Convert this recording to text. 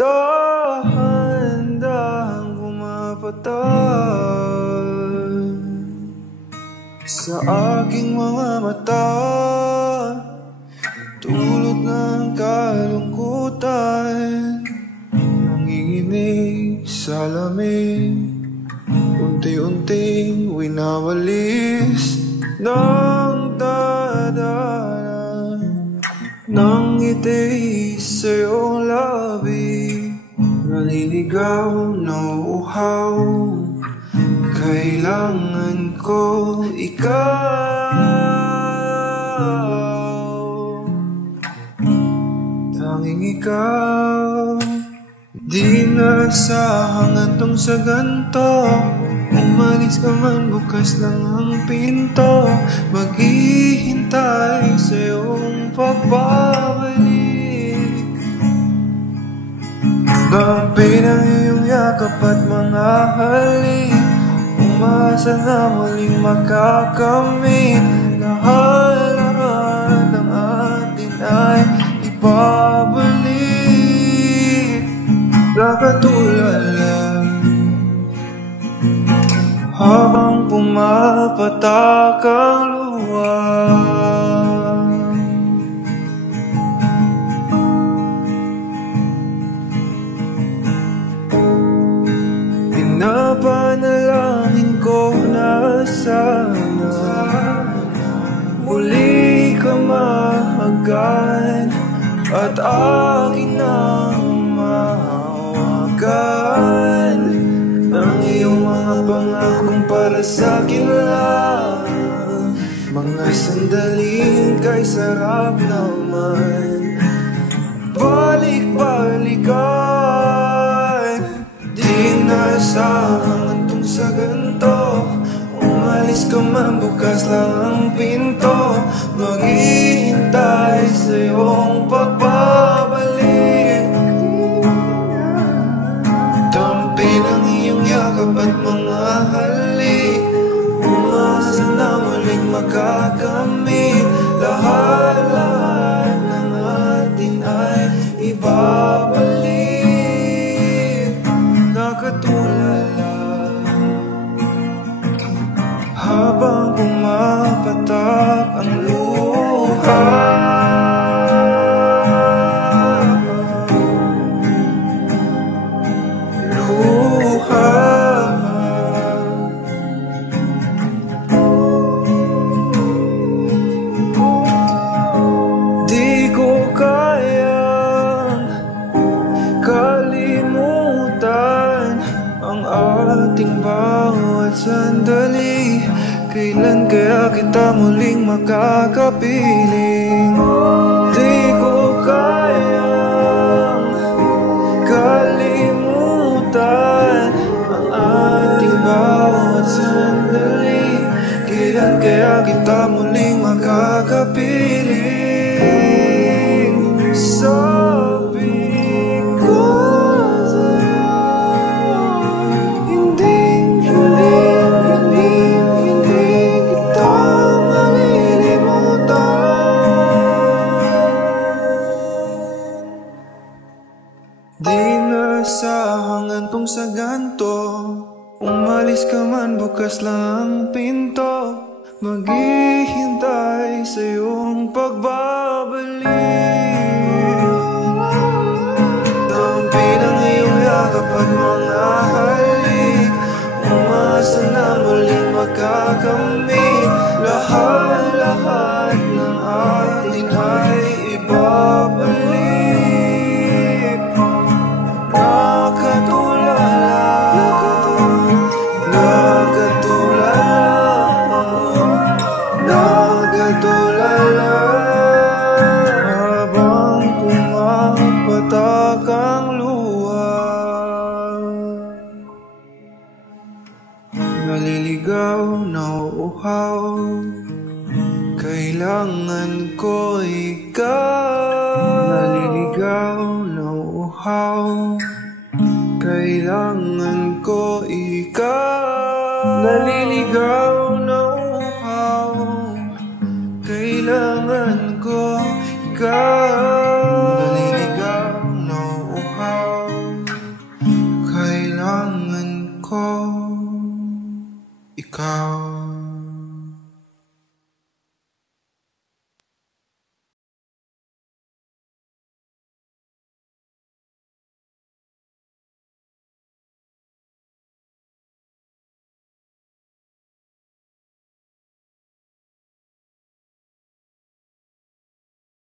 Dahan-dahang pumapatak sa aking mga mata, tulad ng kalungkutan, nanginginig sa lamig, unti-unting winawalis ng dadaanan ng ngiti sa iyong labi. Naliligaw na uhaw, kailangan ko ikaw, tanging ikaw. Di nasahang hanggang sa ganto, umalis ka man bukas lang ang pinto, maghihintay sa iyong pagbabalik. Dampi ng iyong yakap at mga halik, umasa na muling makakamit. Lahat ng atin ay ibabalik. Nakatulala habang pumapatak ang luha. Pinapanalangin ko na sana muli ka mahagan at akin ang mahawagan ng iyong mga pangakong para sa'kin lang. Mga sandaling kay sarap naman balik-balikan. Di nasahang hanggang sa ganto, umalis ka man bukas lang ang pinto, maghihintay sa iyong pagbabalik. Dampi ng iyong yakap at mga halik, umasa na muling makakamit. Lahat ng atin ay ibabalik. Nakatulala habang pumapatak ang luha. Di ko kayang kalimutan ang ating bawat sandali. Kailan kaya kita muling makakapiling? Di ko kayang kalimutan ang ating bawat sandali. Kailan kaya kita muling makakapiling? Sabi ko sa'yo, hindi kita malilimutan. Di nasahang hanggang sa ganto, umalis ka man bukas lang ang pinto, maghihintay sa iyong pagbabalik. Dampi ng iyong yakap at mga halik, umasa na muling makakamit. Lahat ng atin ay ibabalik. Nakatulala habang pumapatak ang luha. Naliligaw na uhaw, kailangan ko ikaw. Naliligaw na uhaw, kailangan ko ikaw. Naliligaw na uhaw, kailangan ko ikaw. Naliligaw na uhaw, ikaw.